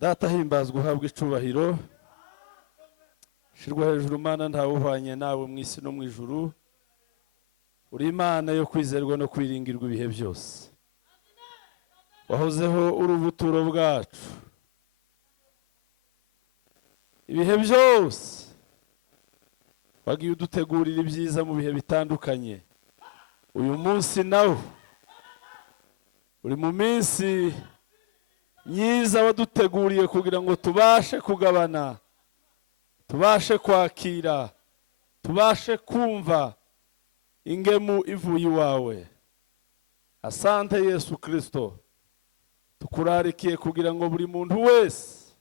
Data himbazwa uhabwa icubahiro, shirwa hejuru Mana ntawe uhwanye nawe mu isi no mu ijuru. Uri Imana yo kwizerwa no kwiringirwa ibihe byose. Wahozeho urubuturo bwacu ibihe byose, wagiye udutegurira ibyiza mu bihe bitandukanye. Uyu munsi nawo uri mu minsi myiza waduteguriye kugira ngo tubashe kugabana, tubashe kwakira, tubashe kumva ingemu ivuye iwawe. Asante Yesu Kristo, tukurarikiye kugira ngo buri muntu wese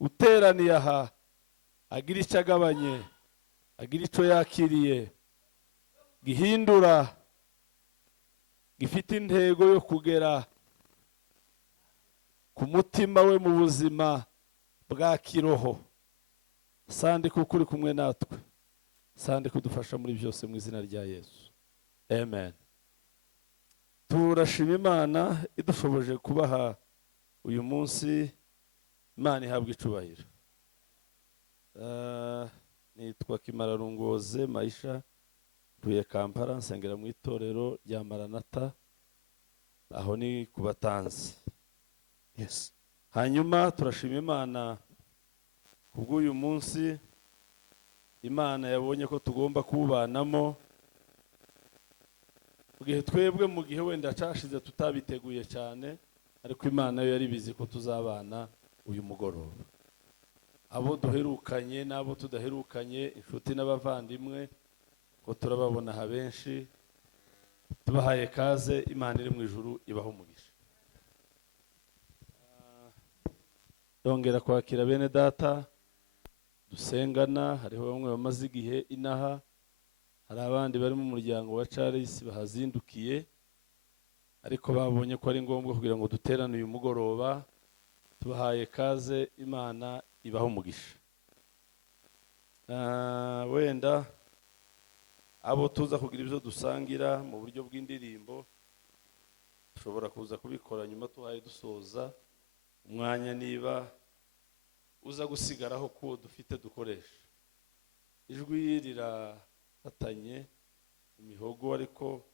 uteraniye aha agira icyo agabanye, agira icyo yakiriye, gihindura, gifite intego yo kugera ku mutima we mu buzima bwa kiroho. Sandi kuko uri kumwe natwe, sandi kudufasha muri byose mu izina rya Yesu, amen. Turashima Imana idushoboje kubaha uyu munsi. Imana ihabwa icubahiro. Nitwa Kimararungoze Maisha, ntuye Kampala, nsengera mu itorero rya Maranatha, aho ni ku Batanzi. Yes. Hanyuma turashima Imana kubw'uyu munsi Imana yabonye ko tugomba kubanamo, twebwe mu gihe wenda cyashize tutabiteguye cyane, ariko Imana yo yari bizi ko tuzabana uyu mugoroba. Abo duherukanye n'abo tudaherukanye, inshuti n'abavandimwe, ko turababona ha benshi, tubahaye kaze. Imana iri mu ijuru ibaho umugisha. Dongera kwakira bene data dusengana. Hariho bamwe bamaze igihe inaha, hari abandi bari mu muryango wa Charles bahazindukiye, ariko babonye ko ari ngombwa kugira ngo duterane uyu mugoroba. Tubahaye kaze, Imana ibaho umugisha. Wenda abo tuza kugira ibyo dusangira mu buryo bw'indirimbo, dushobora kuza kubikora nyuma tuhaye dusoza umwanya, niba uza gusigaraho ko dufite dukoresha. Ijwi rirafatanye imihogo, ariko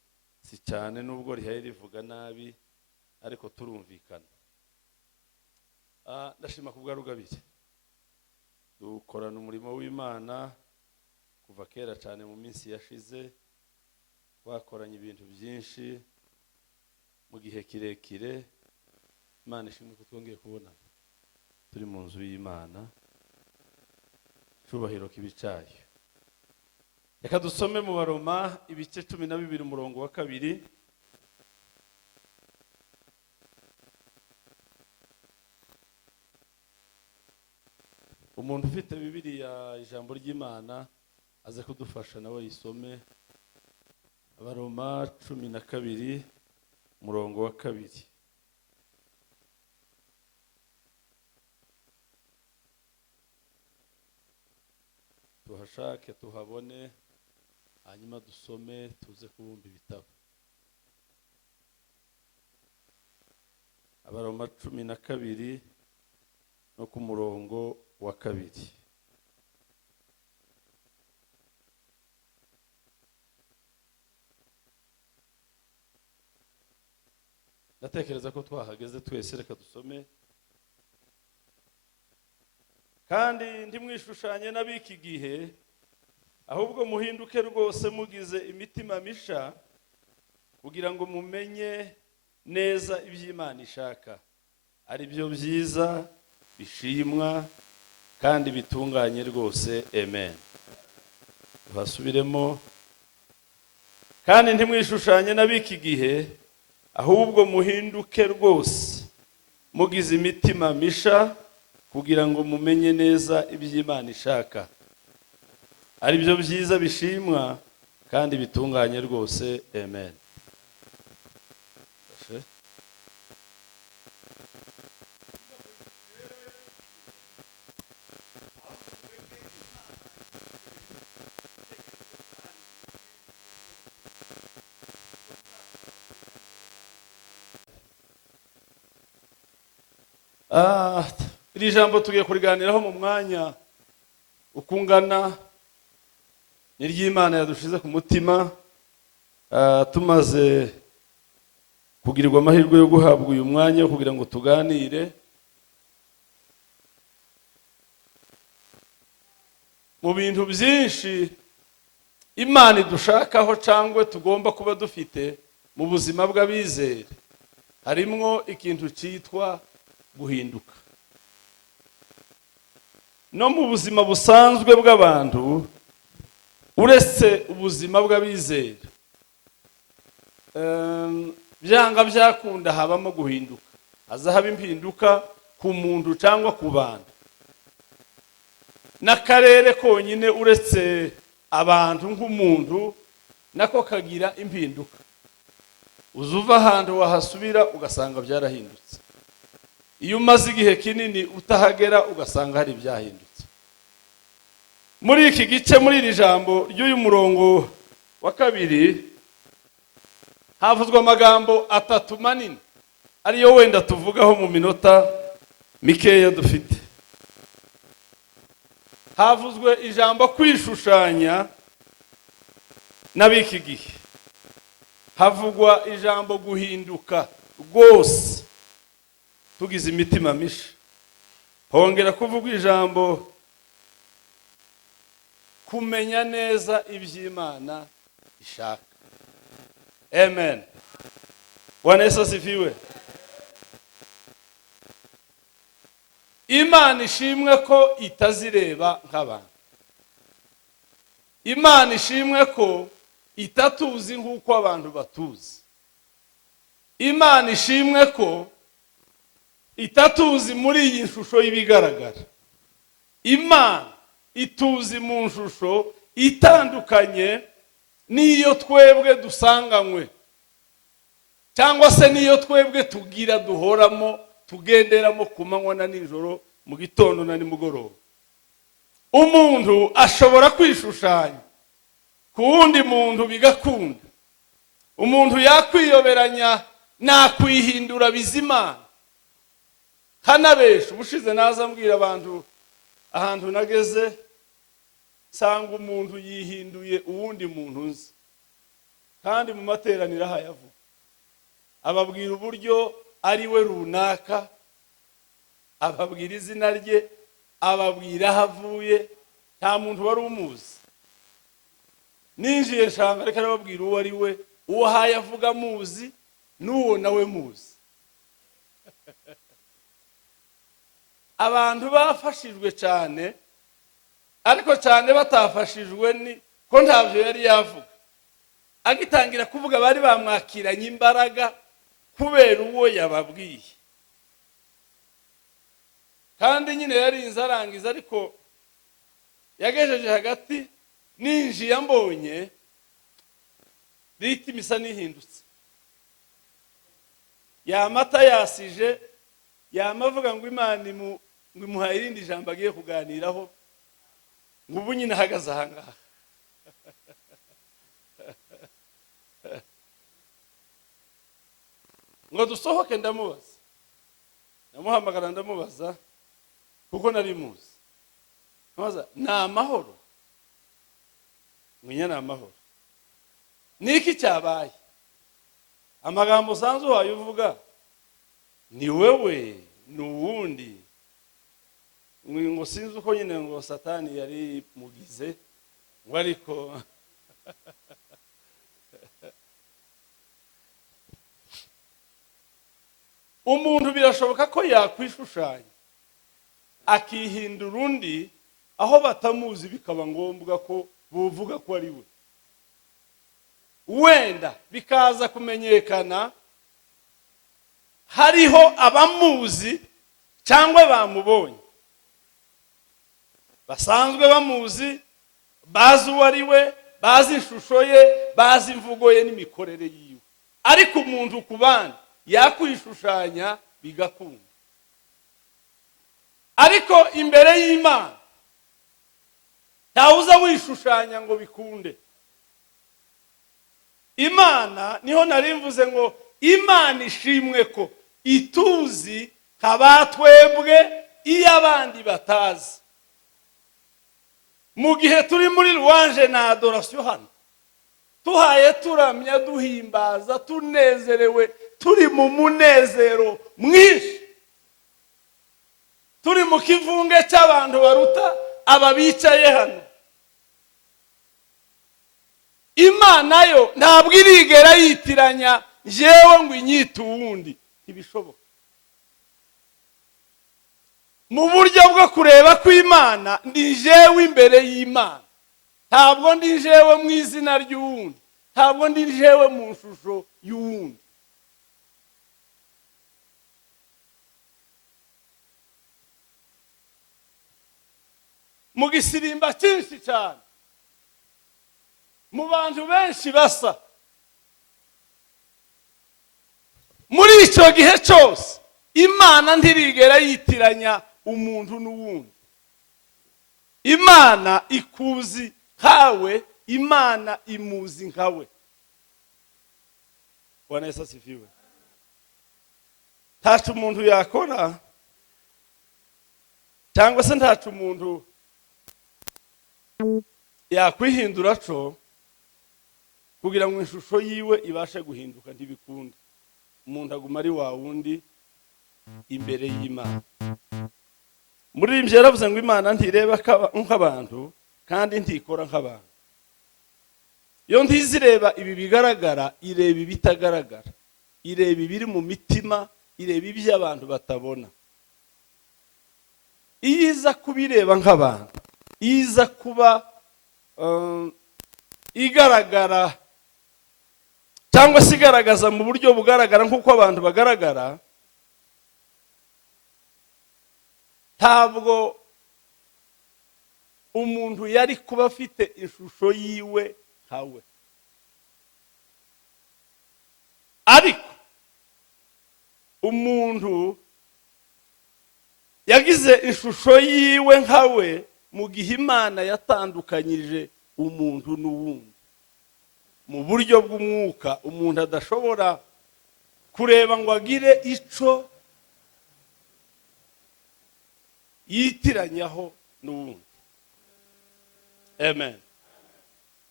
si cyane, nubwo rihaye rivuga nabi, ariko turumvikana. Ndashima kubwa Rugabire, dukorana umurimo w'Imana kuva kera cyane. Mu minsi yashize twakoranye ibintu byinshi mu gihe kirekire. Imana ishimwe ko twongeye kubonana turi mu nzu y'Imana, cyubahiro kibicaye. Reka dusome mu Baroma ibice 12 umurongo wa 2. Umuntu ufite Bibiliya ijambo ry'Imana aze kudufasha nawe yisome. Baroma 12 umurongo wa 2. Tuhashake tuhabone, hanyuma dusome tuze kubumba ibitabo. Abaroma 12 no ku murongo wa 2. Ndatekereza ko twahageze twese, reka dusome. Kandi ntimwishushanye n'abiki gihe, ahubwo muhinduke rwose mugize imitima misha, kugira ngo mumenye neza iby'Imana ishaka, ari byo byiza, bishimwa kandi bitunganye rwose. Amen. Basubiremo. Kandi ntimwishushanye n'abiki gihe, ahubwo muhinduke rwose mugize imitima misha, kugira ngo mumenye neza iby'Imana ishaka, ari byo byiza, bishimwa kandi bitunganye rwose. Amen. iri jambo tugiye kuriganiraho mu mwanya ukungana n'iry'Imana yadushize ku mutima. Tumaze kugirirwa amahirwe yo guhabwa uyu mwanya kugira ngo tuganire mu bintu byinshi Imana idushakaho cyangwa tugomba kuba dufite mu buzima bw'abizera. Harimwo ikintu cyitwa guhinduka. No mu buzima busanzwe bw'abantu, uretse ubuzima bw'abizera, byanga byakunda habamo guhinduka. Hazahaba impinduka ku muntu cyangwa ku bantu. N'akarere konyine uretse abantu nk'umuntu nako kagira impinduka. Uzuva ahantu wahasubira ugasanga byarahindutse. Iyo umaze igihe kinini utahagera ugasanga hari byahindutse. Muri iki gice, muri iri jambo ry'uyu murongo wa kabiri, havuzwe amagambo atatu manini ariyo wenda tuvugaho mu minota mikeya dufite. Havuzwe ijambo kwishushanya n'abiki gihe. Havugwa ijambo guhinduka rwose tugize imitima misha. Hongera kuvugwa ijambo kumenya neza iby'Imana ishaka. Amen. Bwana Yesu asifiwe. Imana ishimwe ko itazireba nk'abantu. Imana ishimwe ko itatuzi nk'uko abantu batuzi. Imana ishimwe ko itatuzi muri iyi shusho y'ibigaragara. Imana ituzi mu shusho itandukanye n'iyo twebwe dusanganywe, cyangwa se n'iyo twebwe tugira duhoramo, tugenderamo ku manywa na nijoro, mu gitondo na nimugoroba. Umuntu ashobora kwishushanya ku wundi muntu bigakunda. Umuntu yakwiyoberanya nakwihindura bizimana. Kanabesha ubushize naza mbwira abantu ahantu nageze, sanga umuntu yihinduye uwundi muntu nzi, kandi mu materaniro hayavuga. Ababwira uburyo ari we runaka, ababwira izina rye, ababwira aho avuye, nta muntu wari umuzi. Ninjiye nshanga reka arababwira uwo ari we, uwo hayavuga muzi n'uwo nawe muzi. Abantu bafashijwe cyane, ariko cyane batafashijwe ni ko ntabyo yari yavuga. Agitangira kuvuga bari bamwakiranye imbaraga kubera uwo yababwiye. Kandi nyine yarinze arangiza, ariko yagejeje hagati, ninjiye mbonye riti misa nihindutse. Yamata yasije, yamavuga ngo Imana imuhaye irindi jambo agiye kuganiraho, ngo ubu nyine ahagaze ahangaha. Ngo dusohoke ndamubaza. Namuhamagara ndamubaza kuko nari muzi. Namubaza, ni amahoro? Mwinya ni amahoro. Niki cyabaye? Amagambo usanzwe wayuvuga ni wewe n'uwundi. Ngo sinzi uko nyine ngo Satani yari mugize, ngo ariko umuntu birashoboka ko yakwishushanya akihindura undi aho batamuzi, bikaba ngombwa ko buvuga ko ari we. Wenda bikaza kumenyekana hariho abamuzi cyangwa bamubonye, basanzwe bamuzi, bazi uwo ari we, bazi ishusho ye, bazi imvugo ye n'imikorere yiwe. Ariko umuntu ku bandi yakwishushanya bigakunda. Ariko imbere y'Imana ntawuza wishushanya ngo bikunde. Imana niho narimvuze ngo Imana ishimwe ko ituzi kabatwebwe iyo abandi batazi. Mu gihe turi muri louange na adoration hano, tuhaye turamya, duhimbaza, tunezerewe, turi mu munezero mwinshi, turi mu kivunge cy'abantu baruta aba bicaye hano, Imana yo ntabwo irigera yitiranya jewe ngo inyite uwundi. Ntibishoboka. Mu buryo bwo kureba ko Imana ndi jewe imbere y'Imana, ntabwo ndi jewe mu izina ry'uwundi, ntabwo ndi jewe mu shusho y'uwundi. Mu gisirimba cyinshi cyane, mu bantu benshi basa, muri icyo gihe cyose Imana ntirigera yitiranya umuntu n'uwundi. Imana ikuzi nkawe, Imana imuzi nkawe. Bwana Yesu asifiwe. Ntacu umuntu yakora, cyangwa se ntacu umuntu yakwihindura cyo kugira ngo ishusho yiwe ibashe guhinduka. Ntibikunda. Umuntu aguma ari wa wundi imbere y'Imana. Muri ibyo yaravuze ngo Imana ntireba nk'abantu kandi ntikora nk'abantu. Iyo ntizireba ibi bigaragara, ireba ibitagaragara, ireba ibiri mu mitima, ireba ibyo abantu batabona. Iyo iza kubireba nk'abantu, iyo iza kuba igaragara cyangwa se igaragaza mu buryo bugaragara nk'uko abantu bagaragara, ntabwo umuntu yari kuba afite ishusho yiwe nkawe. Ariko umuntu yagize ishusho yiwe nkawe mu gihe Imana yatandukanyije umuntu n'uwundi mu buryo bw'umwuka. Umuntu adashobora kureba ngo agire ico yitiranyaho n'uwundi. Amen.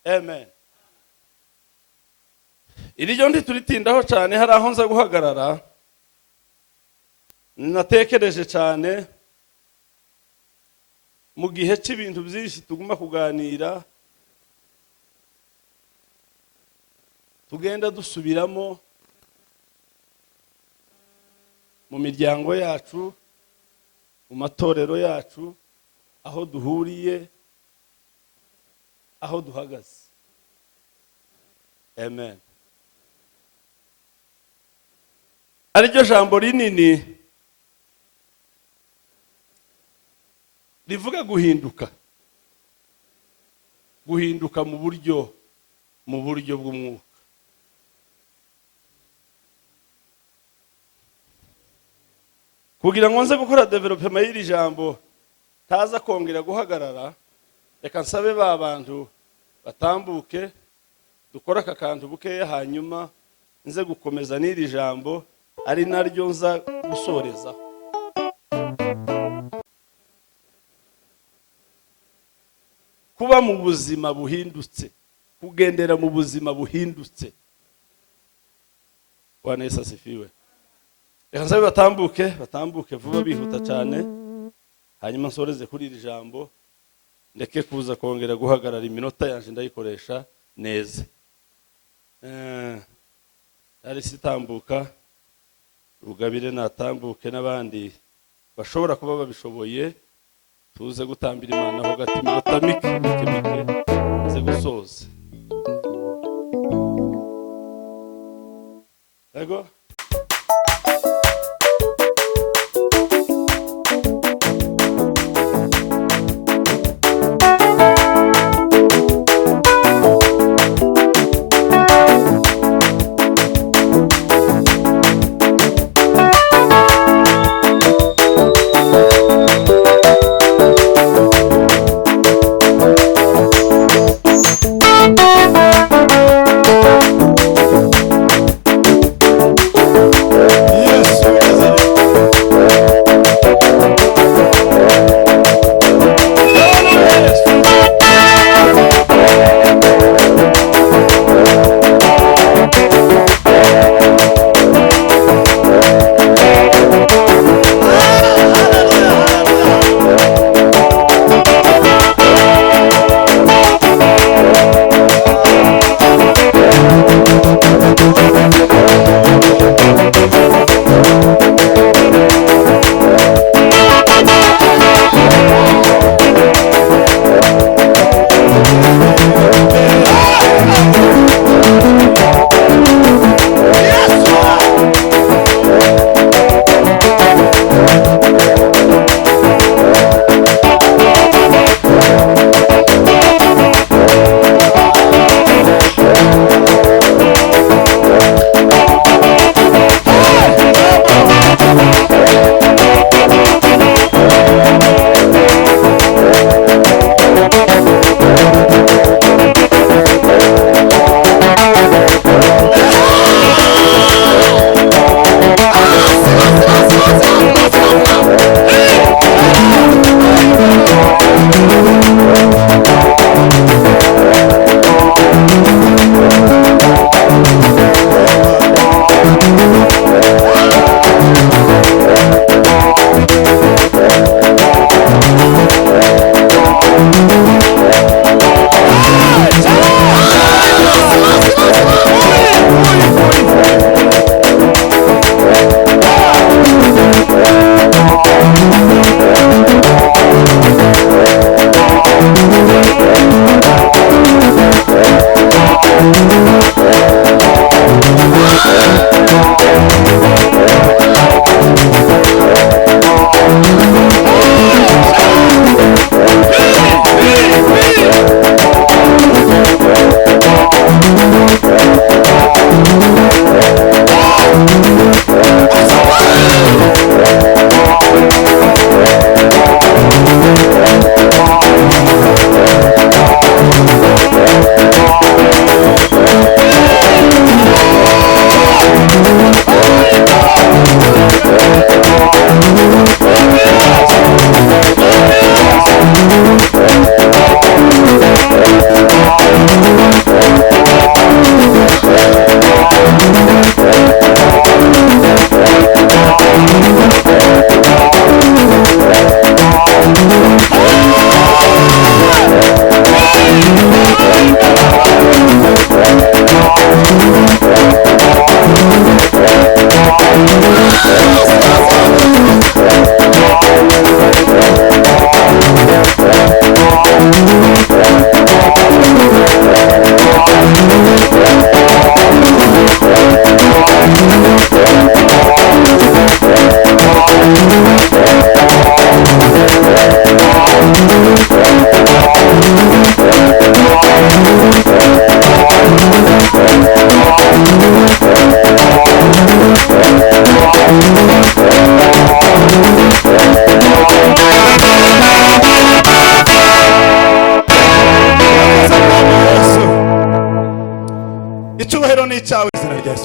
Amen. Iri ryo ntituritindaho cyane. Hari aho nza guhagarara, natekereje cyane mu gihe cy'ibintu byinshi tuguma kuganira, tugenda dusubiramo mu miryango yacu, mu matorero yacu, aho duhuriye, aho duhagaze. Amen. Ariryo jambo rinini rivuga guhinduka. Guhinduka mu buryo bw'umwuka. Kugira ngo nze gukora development y'iri jambo taza kongera guhagarara, reka nsabe ba bantu batambuke dukora aka kantu bukeya, hanyuma nze gukomeza n'iri jambo ari naryo nza gusoreza. Kuba mu buzima buhindutse, kugendera mu buzima buhindutse. Bwana Yesu asifiwe. Reka nsabe batambuke vuba bihuta cyane, hanyuma nsoreze kuri iri jambo, ndeke kuza kongera guhagarara iminota yanje ndayikoresha neza. Ari sitambuka, Rugabire natambuke, n'abandi bashobora kuba babishoboye, tuze gutambira Imana ho gati iminota mike nze gusoza. Yego.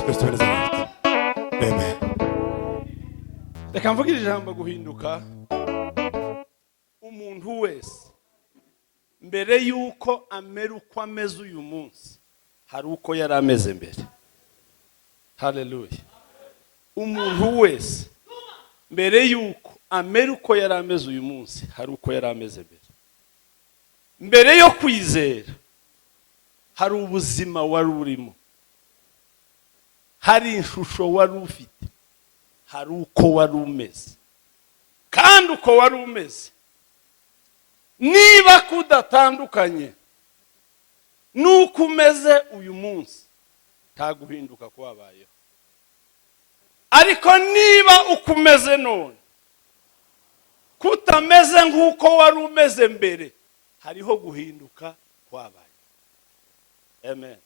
Kristo wa Nazareti. Amen. Reka mvugira ijambo guhinduka. Umuntu wese mbere yuko amera uko ameze uyu munsi hari uko yari ameze mbere. Haleluya. Umuntu wese mbere yuko amera uko yari ameze uyu munsi hari uko yari ameze mbere. Mbere yo kwizera hari ubuzima wari urimo, hari ishusho wari ufite, hari uko wari umeze. Kandi uko wari umeze niba kudatandukanye nuko umeze uyu munsi nta guhinduka kwabayeho. Ariko niba uko umeze none kutameze nk'uko wari umeze mbere hariho guhinduka kwabaye. Amen.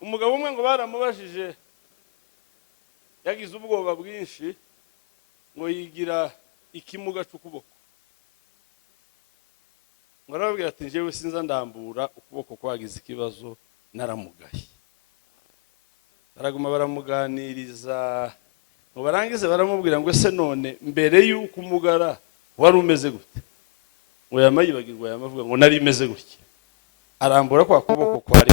Umugabo umwe ngo baramubajije, yagize ubwoba bwinshi ngo yigira ikimuga cy'ukuboko. Ngo arababwira ati njyewe sinza ndambura ukuboko kwagize ikibazo naramugaye. Baraguma baramuganiriza ngo barangize baramubwira ngo ese none mbere y'uko umugara wari umeze gute? Ngo yamayibagirwa yamavuga ngo nari imeze gutya. Arambura kwa kuboko kwari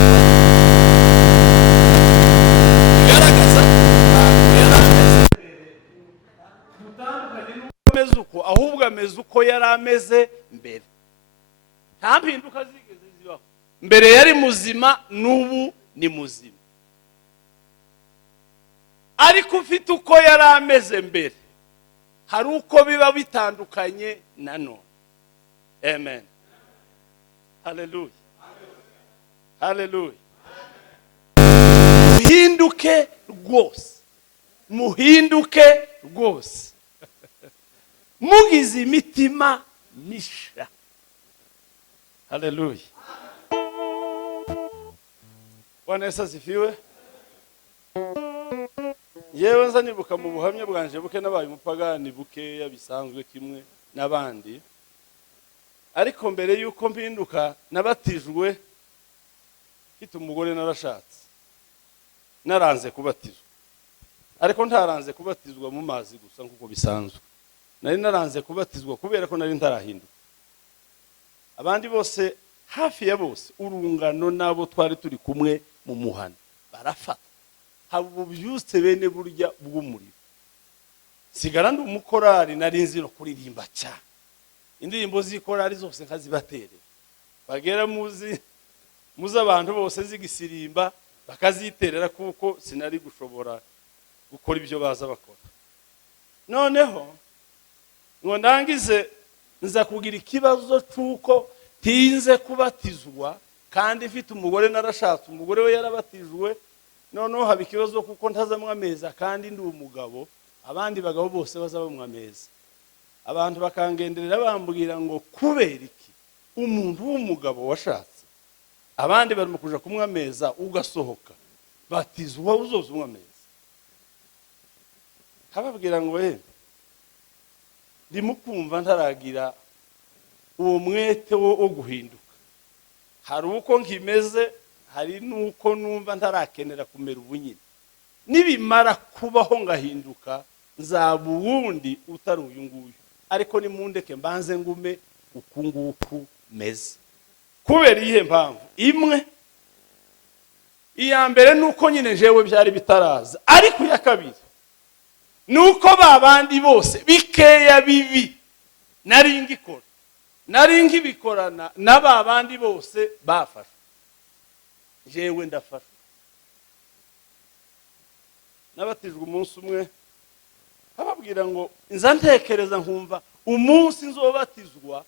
garagaza ameze uko, ahubwo ameze uko yari ameze mbere. Nta mpinduka zigeze zibaho. Mbere yari muzima, n'ubu ni muzima. Ariko ufite uko yari ameze mbere hari uko biba bitandukanye na none. Amen. Hallelujah. Hallelujah. Muhinduke rwose. Muhinduke rwose. Mugize imitima misha. Hallelujah. Bwana Yesu asifiwe. Yewe nza nibuka mu buhamya bwanje buke nabaye umupagani buke yabisanzwe kimwe nabandi. Ariko mbere yuko mpinduka nabatijwe mfite umugore narashatse. Naranze kubatizwa. Ariko ntaranze kubatizwa mu mazi gusa nkuko bisanzwe. Nari naranze kubatizwa kubera ko nari ntarahinduka. Abandi bose hafi ya bose urungano nabo twari turi kumwe mu muhana barafata. Habo byuste bene burya bw'umuriro. Sigara ndi umukorari nari nzi no kuririmba cyane. Indirimbo z'ikorari zose nkazibatere. Bagera muzi abantu bose zigisirimba bakaziterera kuko sinari gushobora gukora ibyo baza bakora. Noneho ngo ndangize nza kugira ikibazo cyuko tinze kubatizwa kandi mfite umugore narashatse, umugore we yarabatijwe. Noneho haba ikibazo kuko ntazamwa ameza kandi ndi umugabo, abandi bagabo bose bazabamwa ameza. Abantu bakangenderera bambwira ngo kubera iki umuntu w'umugabo washatse abandi barimo kuja kumwa ameza ugasohoka batizwa uzoza umwa ameza. Hababwira ngo ndimukumva ntaragira uwo mwete wo guhinduka. Hari uko nkimeze, hari nuko numva ntarakenera kumera ubunyine. Nibimara kubaho ngahinduka nzaba uwundi utari uyu nguyu. Ariko nimundeke mbanze ngume ukunguku meze. Kubera iyihe mpamvu? Imwe iya mbere nuko nyine jewe byari bitaraza. Ariko ya kabiri nuko babandi bose bikeya bibi nari ngikora. Nari ngibikorana na babandi bose bafashe. Jewe ndafashe. Nabatijwe umunsi umwe bababwira ngo nza ntekereza nkumva umunsi nzobatizwa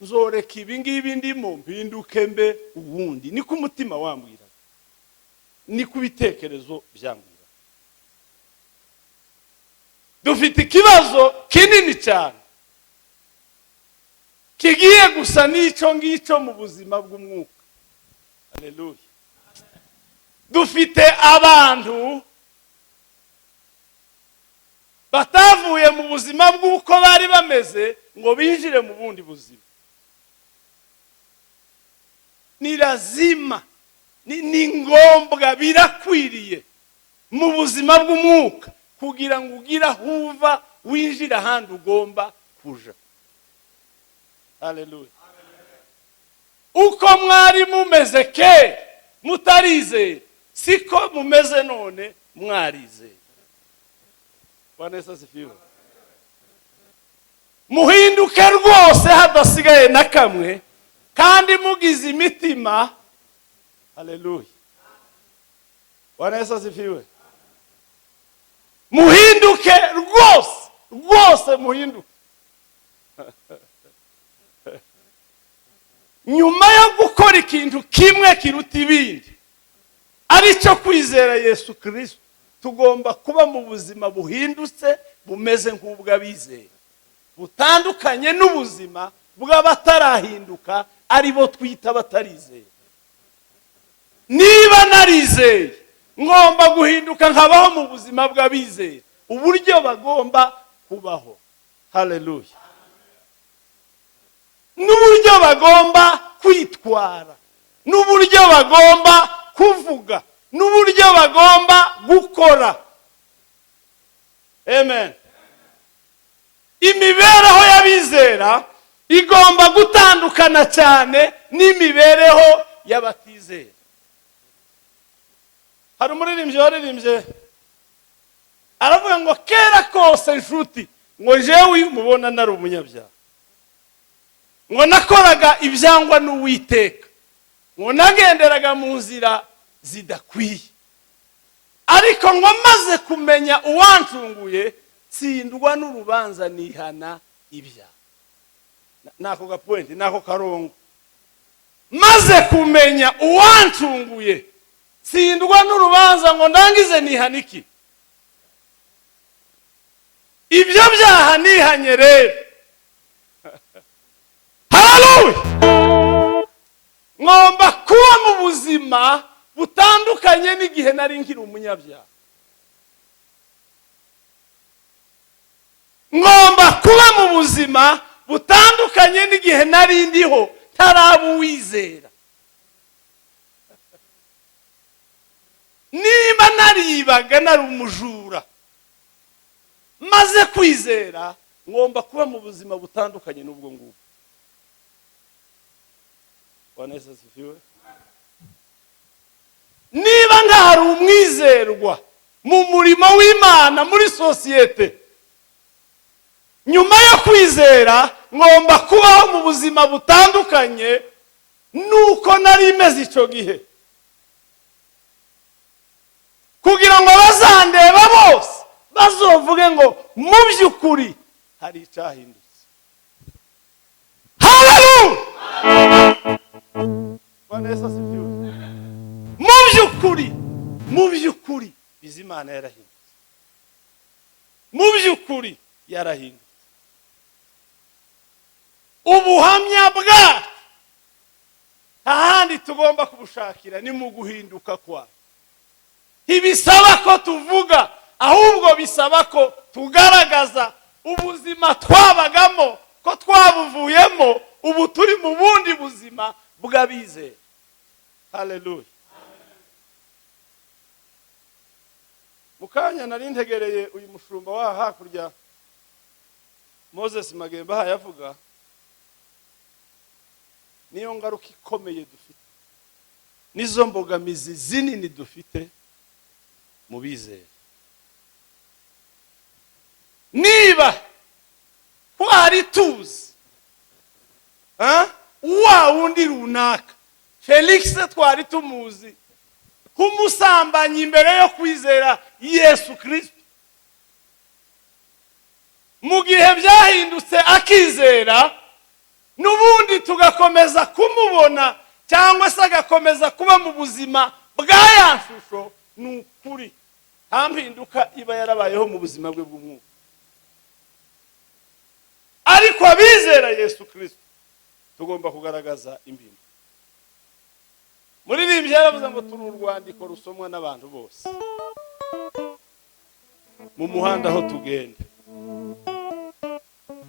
nzoreka ibi ngibi ndimo mpinduke mbe uwundi. Niko umutima wambwira, niko ibitekerezo byambwira. Dufite ikibazo kinini cyane kigiye gusa n'icyo ngicyo mu buzima bw'umwuka. Haleluya. Dufite abantu batavuye mu buzima bw'uko bari bameze ngo binjire mu bundi buzima. Ni lazima ni ngombwa, birakwiriye mu buzima bw'umwuka kugira ngo ugire aho uva winjira ahandi ugomba kuja. Haleluya. Uko mwari mumeze kera mutarizera siko mumeze none mwarizera. Bwana Yesu asifiwe. Muhinduke rwose hadasigaye na kamwe kandi mugize imitima. Haleluya. Bwana Yesu asifiwe. Muhinduke rwose muhinduke. Nyuma yo gukora ikintu kimwe kiruta ibindi aricyo kwizera Yesu Kristo, tugomba kuba mu buzima buhindutse bumeze nk'ubw'abizera, butandukanye n'ubuzima bw'abatarahinduka aribo twita batarizera. Niba narizeye ngomba guhinduka nkabaho mu buzima bw'abizera uburyo bagomba kubaho. Haleluya. N'uburyo bagomba kwitwara, n'uburyo bagomba kuvuga, n'uburyo bagomba gukora. Amen. Imibereho y'abizera igomba gutandukana cyane n'imibereho y'abatizera. Hari umuririmbyi waririmbye aravuga ngo kera kose nshuti ngo jewe mubona nari umunyabyaha, ngo nakoraga ibyangwa n'Uwiteka, ngo nagenderaga mu nzira zidakwiye, ariko ngo maze kumenya uwancunguye tsindwa n'urubanza nihana ibyaha. Nako gapointi, nako karongo. Maze kumenya uwancunguye tsindwa n'urubanza ngo ndangize nihana iki? Ibyo byaha nihanye rero. Haleluya. Ngomba kuba mu buzima butandukanye n'igihe nari nkiri umunyabyaha. Ngomba kuba mu buzima butandukanye n'igihe nari ndiho ntarabuwizera. Niba naribaga nari umujura, maze kwizera ngomba kuba mu buzima butandukanye n'ubwo ngubwo. Bwana Yesu asifiwe. Niba ngahari umwizerwa mu murimo w'Imana muri sosiyete, nyuma yo kwizera ngomba kubaho mu buzima butandukanye nuko nari meze icyo gihe, kugira ngo bazandeba bose bazovuge ngo mu by'ukuri hari icyahindutse. Haleluya. Bwana Yesu asifiwe. Mu by'ukuri Bizimana yarahindutse. Mu by'ukuri yarahindutse. Ubuhamya bwacu ahandi tugomba kubushakira ni mu guhinduka kwa. Ntibisaba ko tuvuga, ahubwo bisaba ko tugaragaza ubuzima twabagamo ko twabuvuyemo, ubu turi mu bundi buzima bw'abizera. Haleluya. Mukanya nari ntegereye uyu mushumba wa hakurya Moses Magemba yavuga, niyo ngaruka ikomeye dufite, nizo mbogamizi zinini dufite mu bizera. Niba twari tuzi wa wundi runaka Felix twari tumuzi kumusambanyi imbere yo kwizera Yesu Kristo, mu gihe byahindutse akizera, n'ubundi tugakomeza kumubona cyangwa se agakomeza kuba mu buzima bwa yanshusho, n'ukuri nta mpinduka iba yarabayeho mu buzima bwe bw'umwuka. Ariko abizera Yesu Kristo tugomba kugaragaza impinduka. Muririmbyi yaravuze ngo turi urwandiko rusomwa n'abantu bose, mu muhanda aho tugenda,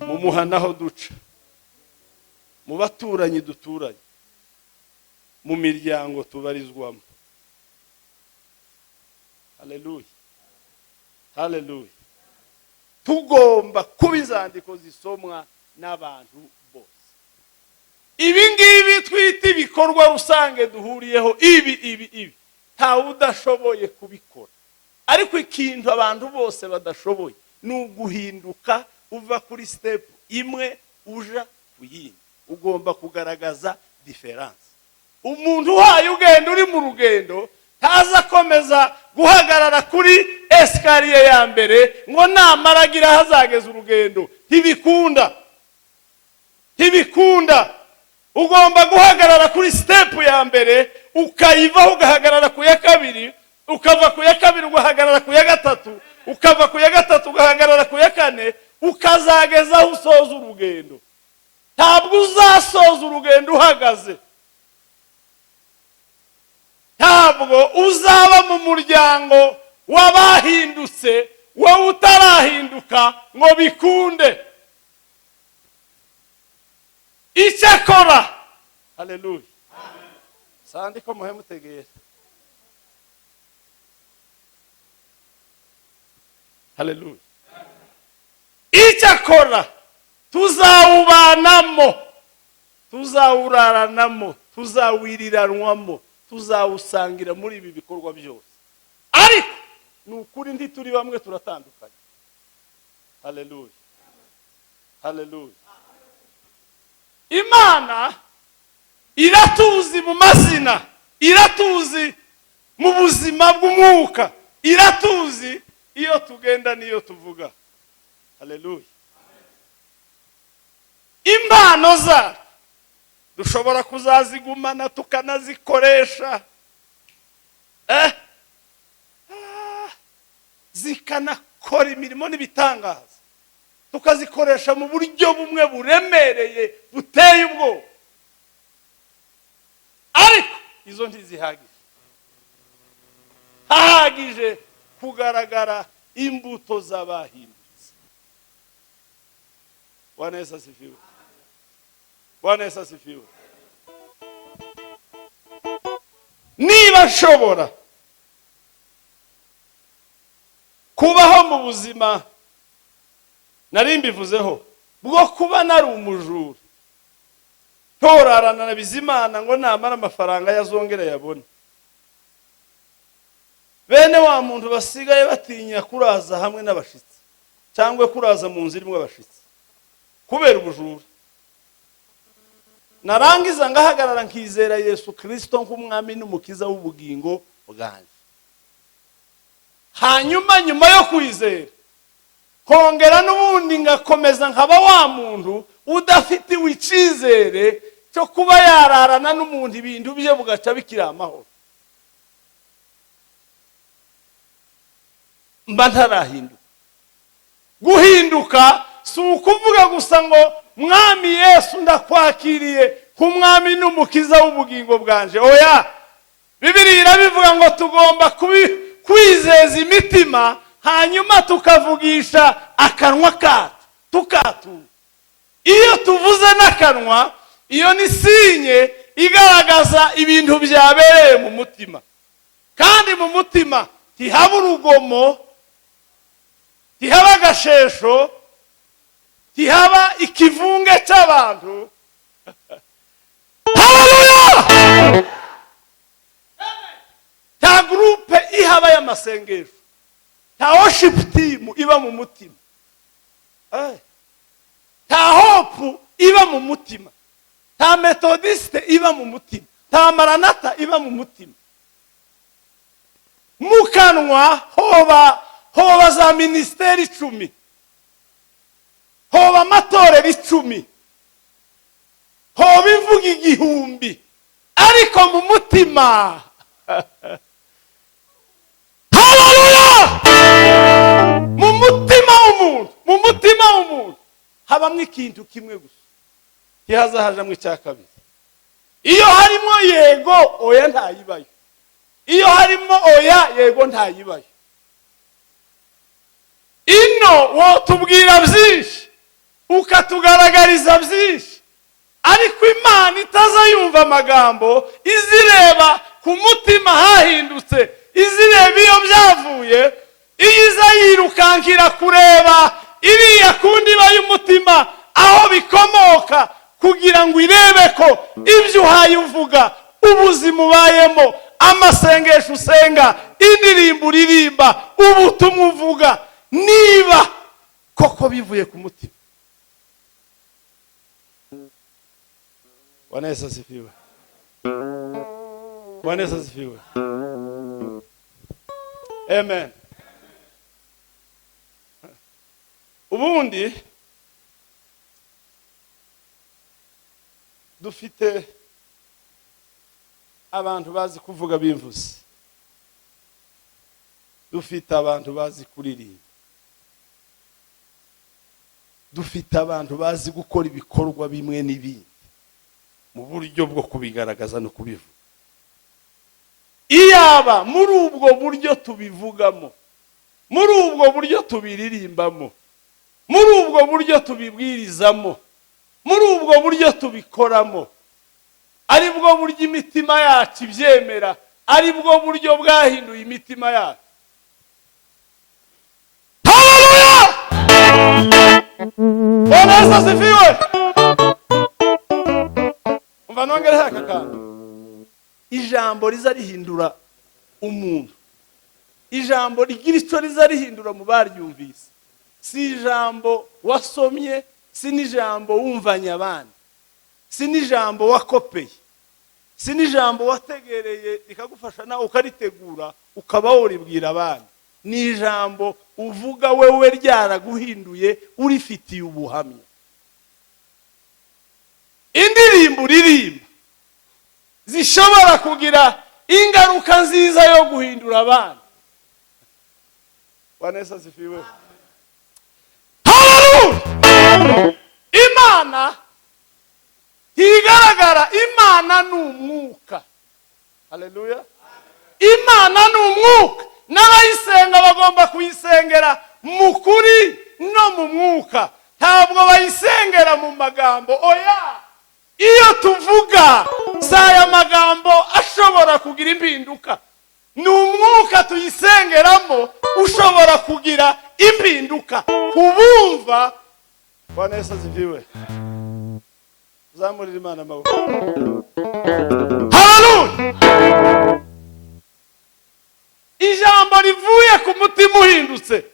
mu muhanda aho duca, mu baturanyi duturanye, mu miryango tubarizwamo. Haleluya, haleluya. Tugomba kuba inzandiko zisomwa n'abantu bose. Ibi ngibi twita ibikorwa rusange duhuriyeho, ibi ntawe udashoboye kubikora. Ariko ikintu abantu bose badashoboye ni uguhinduka uva kuri step imwe uja ku yindi. Ugomba kugaragaza difference. Umuntu uhaye ugenda uri mu rugendo ntaza komeza guhagarara kuri escalier ya mbere ngo namaragira hazageza urugendo. Ntibikunda. Ugomba guhagarara kuri step ya mbere ukayivaho ugahagarara ku ya kabiri, ukava ku ya kabiri ugahagarara ku ya gatatu, ukava ku ya gatatu ugahagarara ku ya kane, ukazageza aho usoza urugendo. Ntabwo uzasoza urugendo uhagaze. Ntabwo uzaba mu muryango w'abahindutse wowe utarahinduka ngo bikunde. Icyakora, haleluya, sandi ko muhe mutegera, haleluya. Icyakora tuzawubanamo, tuzawuraranamo, tuzawiriranwamo, tuzawusangira muri ibi bikorwa byose. Ariko ni ukuri ndi turi bamwe turatandukanye. Haleluya, haleluya. Imana iratuzi mu mazina, iratuzi mu buzima bw'umwuka, iratuzi iyo tugenda niyo tuvuga. Haleluya. Impano za dushobora kuzazigumana tukanazikoresha, zikanakora imirimo n'ibitangaza, tukazikoresha mu buryo bumwe buremereye buteye ubwoba. Ariko izo ntizihagije. Hahagije kugaragara imbuto z'abahindutse. Bwana Yesu asifiwe. Bwana Yesu asifiwe. Niba nshobora kubaho mu buzima nari mbivuzeho bwo kuba nari umujura, ntorarana na Bizimana ngo namara amafaranga yazongera yabone, bene wa muntu basigaye batinya kuraza hamwe n'abashitsi cyangwa kuraza mu nzira imwe abashitsi kubera ubujura, narangiza ngahagarara nkizera Yesu Kristo nk'umwami n'umukiza w'ubugingo bwanjye. Hanyuma nyuma yo kwizera kongera n'ubundi ngakomeza nkaba wa muntu udafitiwe icyizere cyo kuba yararana n'umuntu ibintu bye bugaca bikira amahoro. Mba ntarahinduka. Guhinduka si ukuvuga gusa ngo mwami Yesu ndakwakiriye nk'umwami n'umukiza w'ubugingo bwanje. Oya, Bibiliya irabivuga ngo tugomba kwizeza imitima hanyuma tukavugisha akanwa kacu tukatura. Iyo tuvuze n'akanwa, iyo ni sinye igaragaza ibintu byabereye mu mutima. Kandi mu mutima ntihaba urugomo, ntihaba agashesho, ntihaba ikivunge cy'abantu. Haleluya! Ta groupe ihaba y'amasengesho, ta worship team iba mu mutima, ta hope iba mu mutima, ta methodiste iba mu mutima, ta maranata iba mu mutima. Mu kanwa hoba za ministeri 10, hoba amatorero 10, hoba ivuga 1000, ariko mu mutima haleluya, mu mutima w'umuntu habamwe ikintu kimwe gusa, kihazahajamwe cya kabiri. Iyo harimo yego oya ntayibayo, iyo harimo oya yego ntayibayo. Ino wo tubwira byinshi ukatugaragariza byinshi, ariko Imana itaza yumva amagambo, izireba ku mutima hahindutse, izireba iyo byavuye, iyo iza yirukankira kureba iriya ku ndiba y'umutima aho bikomoka, kugira ngo irebe ko ibyo uhaye uvuga, ubuzima ubayemo, amasengesho usenga, indirimbo uririmba, ubutumwa uvuga, niba koko bivuye ku mutima. Bwana Yesu asifiwe. Bwana Yesu asifiwe. Amen. Ubundi dufite abantu bazi kuvuga bimvuze, dufite abantu bazi kuririmba, dufite abantu bazi gukora ibikorwa bimwe n'ibindi mu buryo bwo kubigaragaza no kubivuga. Iyaba muri ubwo buryo tubivugamo, muri ubwo buryo tubiririmbamo, muri ubwo buryo tubibwirizamo, muri ubwo buryo tubikoramo, ari bwo buryo imitima yacu ibyemera, ari bwo buryo bwahinduye imitima yacu. Haleluya! Bwana Yesu asifiwe. Umva nongere haka kandi. Ijambo riza rihindura umuntu, ijambo rigira icyo riza rihindura mu baryumvise. Si ijambo wasomye, si n'ijambo wumvanye abandi, si n'ijambo wakopeye, si n'ijambo wategereye rikagufasha nawe ukaritegura ukaba uribwira abandi. Ni ijambo uvuga wewe ryaraguhinduye, urifitiye ubuhamya. Indirimbo uririmba zishobora kugira ingaruka nziza yo guhindura abandi. Bwana Yesu asifiwe. Haleluya! Imana igaragara, Imana ni umwuka. Haleluya! Imana ni umwuka, n'abayisenga bagomba kuyisengera mu kuri no mu mwuka. Ntabwo bayisengera mu magambo. Oya, iyo tuvuga saya magambo ashobora kugira impinduka, ni umwuka tuyisengeramo ushobora kugira impinduka kubumva. Bwana Yesu asifiwe. Zamurira Imana amaboko. Haleluya! Ijambo rivuye ku mutima uhindutse,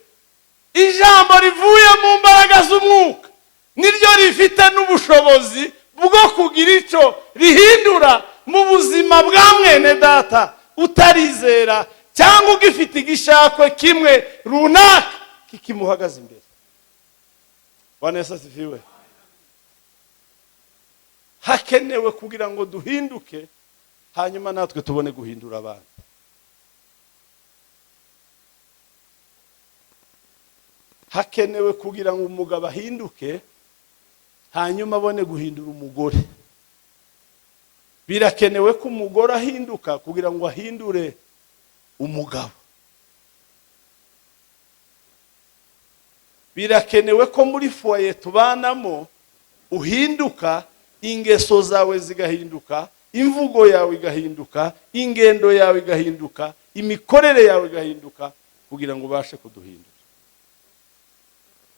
ijambo rivuye mu mbaraga z'umwuka, niryo rifite n'ubushobozi bwo kugira icyo rihindura mu buzima bwa mwene data utarizera, cyangwa ugifite igishakwe kimwe runaka kikimuhagaze imbere. Bwana Yesu asifiwe. Hakenewe kugira ngo duhinduke, hanyuma natwe tubone guhindura abandi. Hakenewe kugira ngo umugabo ahinduke, hanyuma abone guhindura umugore. Birakenewe ko umugore ahinduka kugira ngo ahindure umugabo. Birakenewe ko muri foyer tubanamo uhinduka, ingeso zawe zigahinduka, imvugo yawe igahinduka, ingendo yawe igahinduka, imikorere yawe igahinduka, kugira ngo ubashe kuduhindura.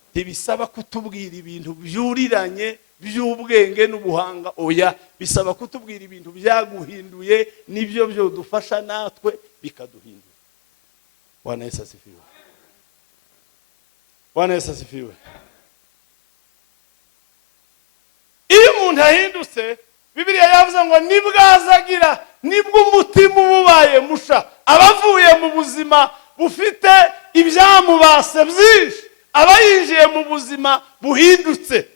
Ntibisaba kutubwira ibintu byuriranye by'ubwenge n'ubuhanga. Oya, bisaba kutubwira ibintu byaguhinduye, nibyo byo dufasha natwe bikaduhindura. Bwana Yesu asifiwe. Bwana Yesu asifiwe. Iyo umuntu ahindutse, Bibiliya yavuze ngo nibwazagira, nibwo umutima ubaye musha, abavuye mu buzima bufite ibyamubase byinshi, abayinjiye mu buzima buhindutse.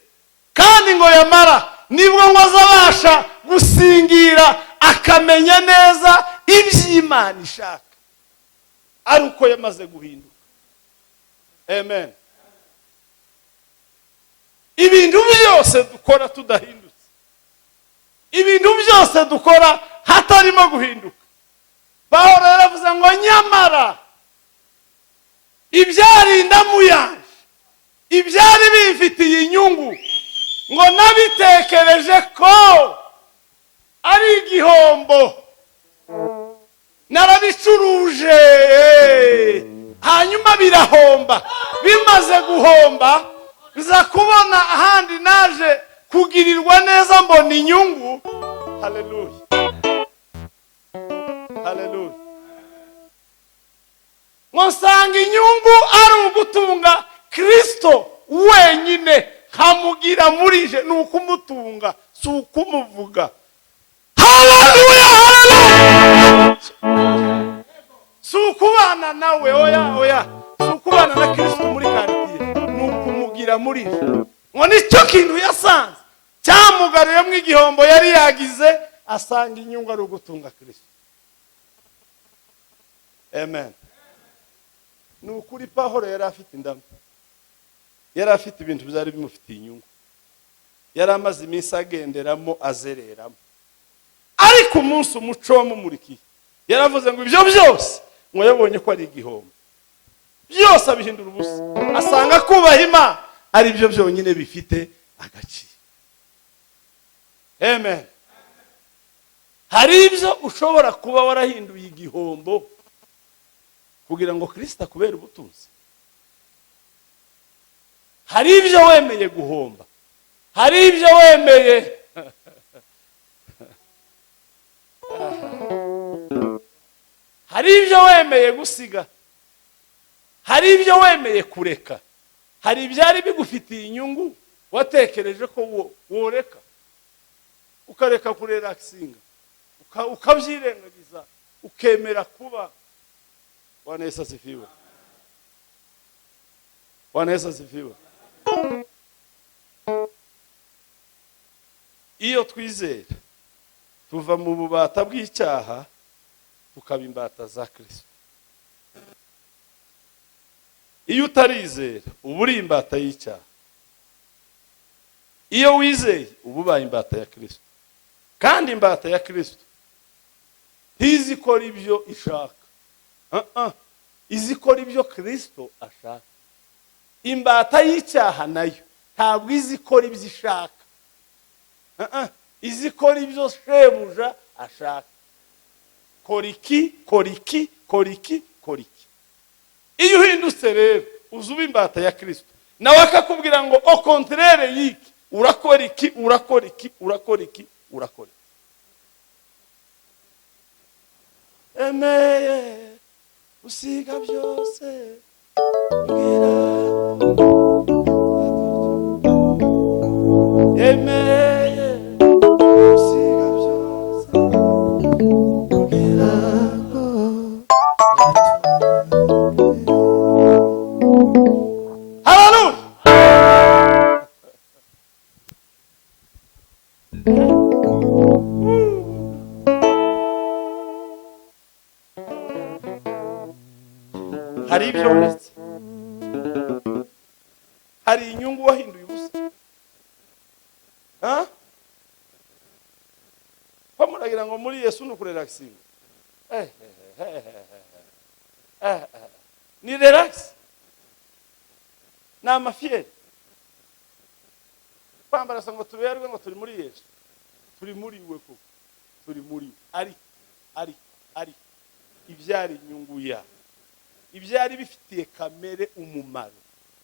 Kandi ngo yamara nibwo ngo azabasha gusingira, akamenya neza iby'Imana ishaka, ari uko yamaze guhinduka. Amen. Ibintu byose dukora tudahindutse, ibintu byose dukora hatarimo guhinduka, Pawulo yaravuze ngo nyamara ibyarinda muyanje, ibyari bifitiye inyungu, ngo nabitekereje ko ari igihombo, narabicuruje hanyuma birahomba. Bimaze guhomba nza kubona ahandi naje kugirirwa neza, mbona inyungu. Haleluya, haleluya. Nsanga inyungu ari ugutunga Kristo wenyine, kamugira muri je, nukumutunga si ukumuvuga. Haleluya, haleluya. Si ukubana nawe, oya, si ukubana na Kristo muri quartier, nukumugira muri je. Ngo nicyo kintu yasanze cyamugaruyemo igihombo yari yagize, asanga inyungu ari ugutunga Kristo. Amen. Nukuri Pawulo yari afite indamu, yari afite ibintu byari bimufitiye inyungu, yari amaze iminsi agenderamo azereramo, ariko umunsi umuco wamumurikiye yaravuze ngo ibyo byose ngo yabonye ko ari igihombo, byose abihindura ubusa, asanga kubaha Imana ari byo byonyine bifite agaciro. Amen. Hari ibyo ushobora kuba warahinduye igihombo kugira ngo Kristo akubere ubutunzi. Hari ibyo wemeye guhomba, hari ibyo wemeye hari ibyo wemeye gusiga, hari ibyo wemeye kureka, hari ibyari bigufitiye inyungu watekereje ko woreka, ukareka kurelaxinga, ukabyirengagiza, ukemera kuba. Bwana Yesu asifiwe. Bwana Yesu asifiwe. Iyo twizera tuva mu bubata bw'icyaha tukaba imbata za Kristo. Iyo utarizera uba uri imbata y'icyaha. Iyo wizeye uba ubaye imbata ya Kristo. Kandi imbata ya Kristo ntizikora ibyo ishaka, izikora ibyo Kristo ashaka. Imbata y'icyaha nayo ntabwo izikora ibyo ishaka, izikora ibyo shebuja ashaka. Koriki. Iyo uhindutse rero uzuba imbata ya Kristo, nawe akakubwira ngo au contraire yiki, urakora iki. Emeye usiga byose mbwira, emeye usiga byose mbwira. Haleluya. Hari ibyo uretse, hari inyungu wahinduye ubusa. Kwa muragira ngo muri Yesu nukurelaxinga, ni relax, na mafiere kwambara sango tuberwe ngo turi muri Yesu, turi muri we ko, turi muri ari ibyari inyungu ya, ibyari bifitiye kamere umumaro,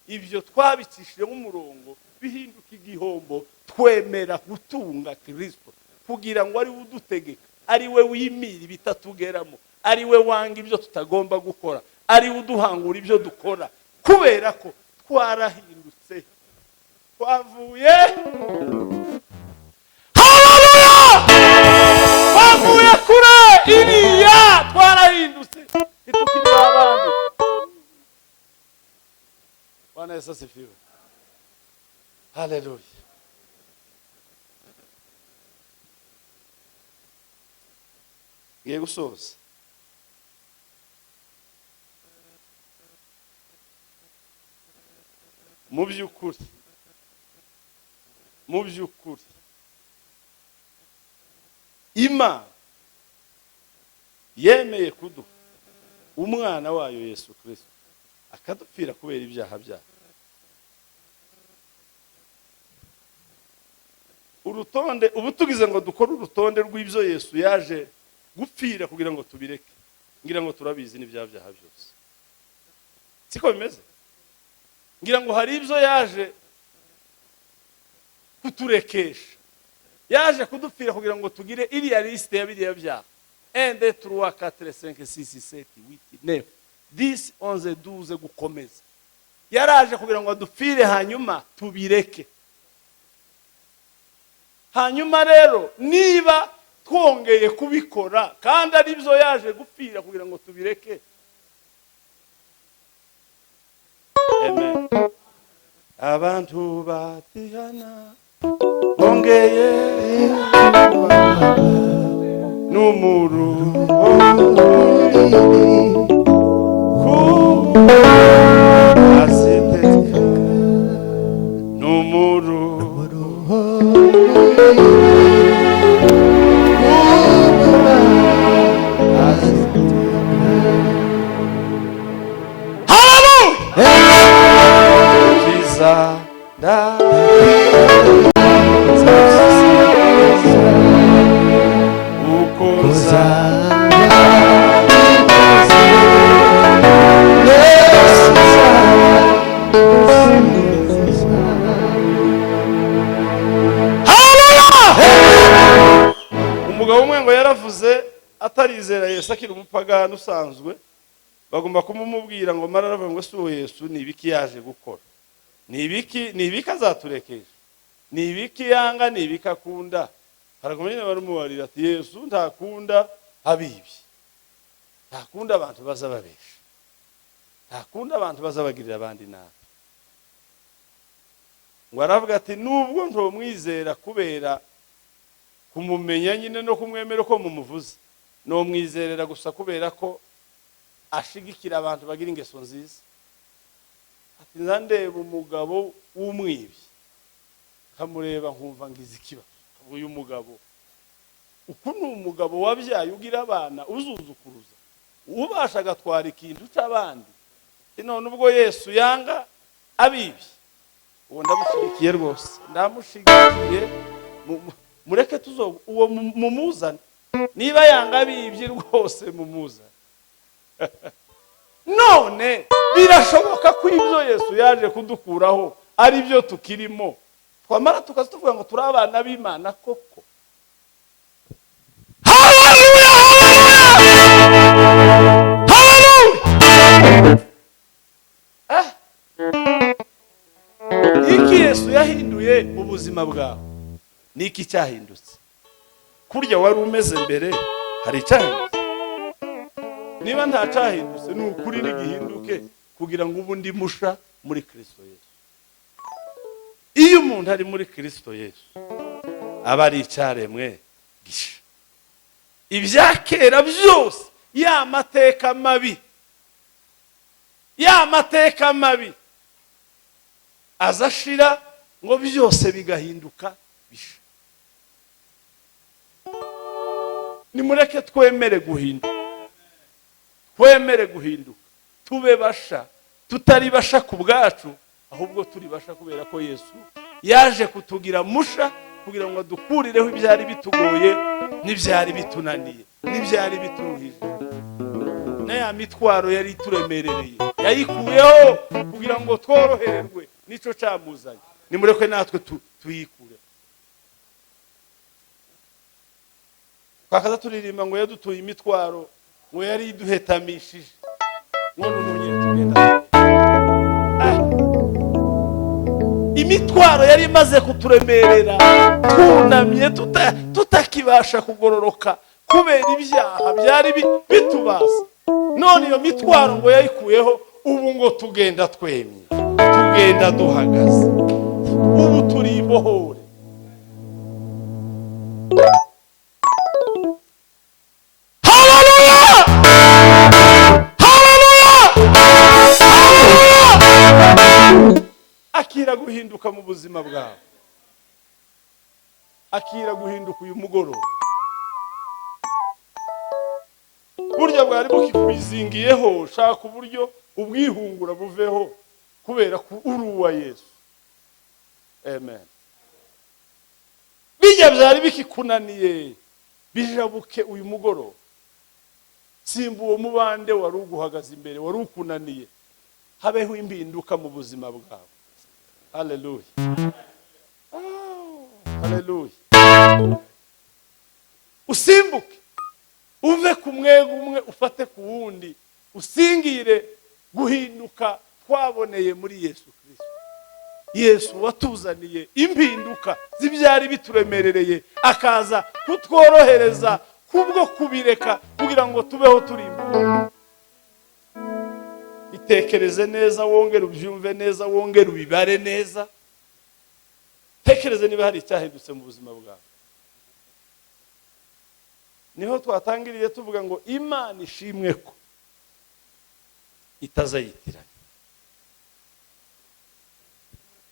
ibyo twabicishije nk'umurongo bihinduka igihombo, twemera gutunga Kristo kugira ngo ari we udutegeka, ari we wimira bitatugeramo, ari we wanga ibyo tutagomba gukora, ari we uduhangura ibyo dukora, kubera ko twarahindutse, twavuye. Haleluya. Twavuye kure iriya, twarahindutse, itukiri abandi. Bwana Yesu asifiwe. Haleluya. Ngiye gusoza. Mu by'ukuri Imana yemeye kuduha umwana wayo Yesu Kristo akadupfira kubera ibyaha byacu. urutonde ubu tugize ngo dukore urutonde rw'ibyo Yesu yaje gupfira kugira ngo tubireke, ngira ngo turabizi n'ibyaha byose, siko bimeze. Ngira ngo hari ibyo yaje kuturekesha, yaje kudupfira kugira ngo tugire iriya liste ya biriya byaha 1 2 3 4 5 6 7 8 9 10 11 12 gukomeza. Yaraje kugira ngo adupfire hanyuma tubireke. Hanyuma rero niba twongeye kubikora kandi ari byo yaje gupfira kugira ngo tubireke, amen. Abantu batihana bongeye n'umuru asiteka n'umuru umugabo umwe ngo yaravuze atarizera Yesu akiri umupagani usanzwe, bagomba kumumubwira ngo mararavuga ngo si Yesu ni ibiki yaje gukora, ni ibiki azaturekesha, ni ibiki yanga, ni ibiki akunda. Haragomye barumubarira ati Yesu ntakunda abibi, ntakunda abantu bazababesha, ntakunda abantu bazabagirira abandi nabi. Ngo aravuga ati nubwo ntomwizera kubera kumumenya nyine no kumwemera ko mumuvuze, no mwizerera gusa kubera ko ashigikira abantu bagira ingeso nziza. Ati nzandeba umugabo w'umwibi kamureba nkumva ngize ikibazo. Uyu mugabo uku ni umugabo wabyaye ugira abana uzuzukuruza, ubasha gatwara ikintu cy'abandi. None ubwo Yesu yanga abibi, uwo ndamushigikiye rwose, ndamushigikiye. Mureke tuzo uwo mumuzane, niba yanga abibye rwose mumuzane. None birashoboka ko ibyo Yesu yaje kudukuraho ari byo tukirimo, twamara tukazuvuga ngo turi abana b'Imana koko. Haleluya, haleluya. Iki Yesu yahinduye ubuzima bwawe, niki cyahindutse? Kurya wari umeze mbere hari cyahindutse? Niba nta cyahindutse ni ukuri nigihinduke kugira ngo ubundi musha muri Kristo Yesu. Iyo umuntu ari muri Kristo Yesu aba ari icyaremwe gisha. Ibyakera byose ya mateka mabi azashira ngo byose bigahinduka bisha. Nimureke twemere guhinduka, tube basha, tutari basha ku bwacu, ahubwo turi basha kubera ko Yesu yaje kutugira musha kugira ngo dukurireho ibyari bitugoye n'ibyari bitunaniye n'ibyari bituruhije. Na ya mitwaro yari turemerereye yayikuyeho kugira ngo tworohererwe, nico cyamuzanye. Nimureke natwe tuyikure. Twakaza turirimba ngo yadutuye imitwaro, ngo yari iduhetamishije, ngo n'umunye tugenda. Imitwaro yari imaze kuturemerera, tunamye tutakibasha kugororoka kubera ibyaha byari bitubasa. None iyo mitwaro ngo yayikuyeho, ubu ngo tugenda twemye, tugenda duhagaze, ubu turi ibohore. Haleluya, haleluya, haleluya. Akira guhinduka mu buzima bwawe, akira guhinduka uyu mugoroba. Burya bwari bukikwizingiyeho, shaka uburyo ubwihungura buveho kubera ko uri uwa Yesu. Amen. bijya byari bikikunaniye bijabuke uyu mugoroba. Simba uwo mubande wari uguhagaze imbere, wari ukunaniye, habeho impinduka mu buzima bwawe. Haleluya, haleluya. Usimbuke uve ku mwego umwe ufate ku wundi, usingire guhinduka twaboneye muri Yesu Kristo. Yesu watuzaniye impinduka zibyari bituremerereye, akaza kutworohereza kubwo kubireka kugira ngo tubeho turimbuka. Itekereze neza, wongere ubyumve neza, wongere ubibare neza. Tekereze niba hari icyahindutse mu buzima bwawe. Niho twatangiriye tuvuga ngo Imana ishimwe ko itazayitiranya.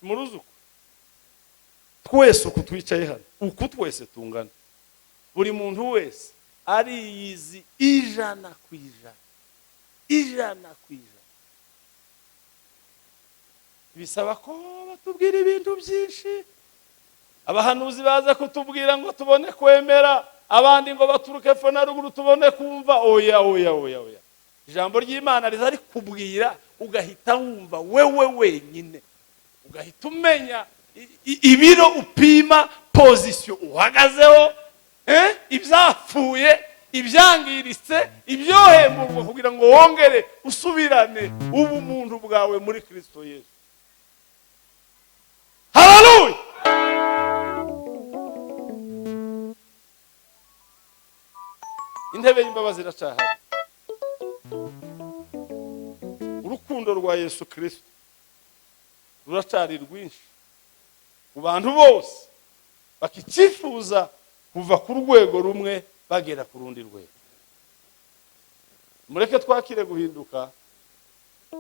Muruzuko twese uko twicaye hano, uko twese tungana, buri muntu wese ariyizi ijana ku ijana. Bisaba ko batubwira ibintu byinshi. Abahanuzi baza kutubwira ngo tubone kwemera, abandi ngo baturuke epfo na ruguru tubone kumva. Oya. Ijambo ry'Imana rizari kubwira, ugahita wumva wewe wenyine, ugahita umenya ibiro upima, position uhagazeho, ibyapfuye, ibyangiritse, ibyohemburwa, kugira ngo wongere usubirane ubumuntu bwawe muri Kristo Yesu. Haleluya. Intebe y'imbabazi iracahari. Urukundo rwa Yesu Kristo ruracari rwinshi mu bantu bose bakikifuza kuva ku rwego rumwe bagera ku rundi rwego. Mureke twakire guhinduka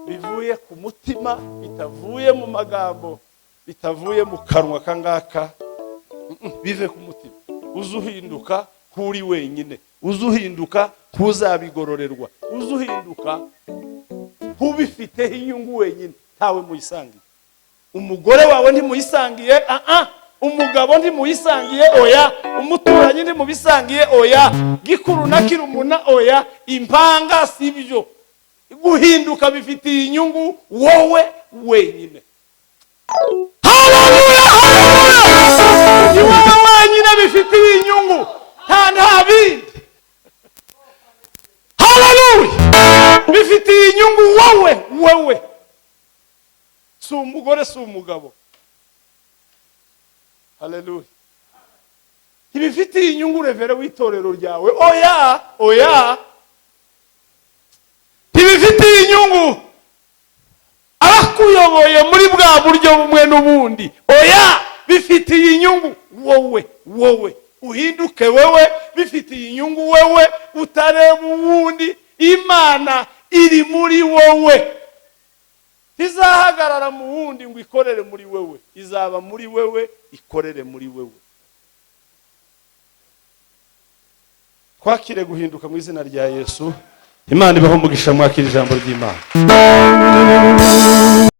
bivuye ku mutima, bitavuye mu magambo, bitavuye mu kanwa kangaka, bive ku mutima. Uzuhinduka kuri wenyine, uzuhinduka kuzabigororerwa, uzuhinduka kubifiteho inyungu wenyine, ntawe muyisangiye. Umugore wawe ntimuyisangiye, umugabo ntimuyisangiye, oya. Umuturanyi ntimubisangiye, oya. Gikuru na kirumuna, oya. Impanga sibyo. Guhinduka bifitiye inyungu wowe wenyine. Haleluya, haleluya. Ni wowe wenyine bifitiye inyungu, nta bindi. Haleluya. Bifitiye inyungu wowe. Si umugore, si umugabo. Haleluya. Ntibifitiye inyungu revere w'itorero ryawe, oya. Ntibifitiye inyungu abakuyoboye muri bwa buryo bumwe n'ubundi, oya. Bifitiye inyungu wowe. Uhinduke wewe, bifitiye inyungu wewe, utareba uwundi. Imana iri muri wowe. Izahagarara mu wundi ngo ikorere muri wewe, izaba muri wewe, ikorere muri wewe. Twakire guhinduka mu izina rya Yesu. Imana ibaho umugisha, mwakira ijambo ry'Imana.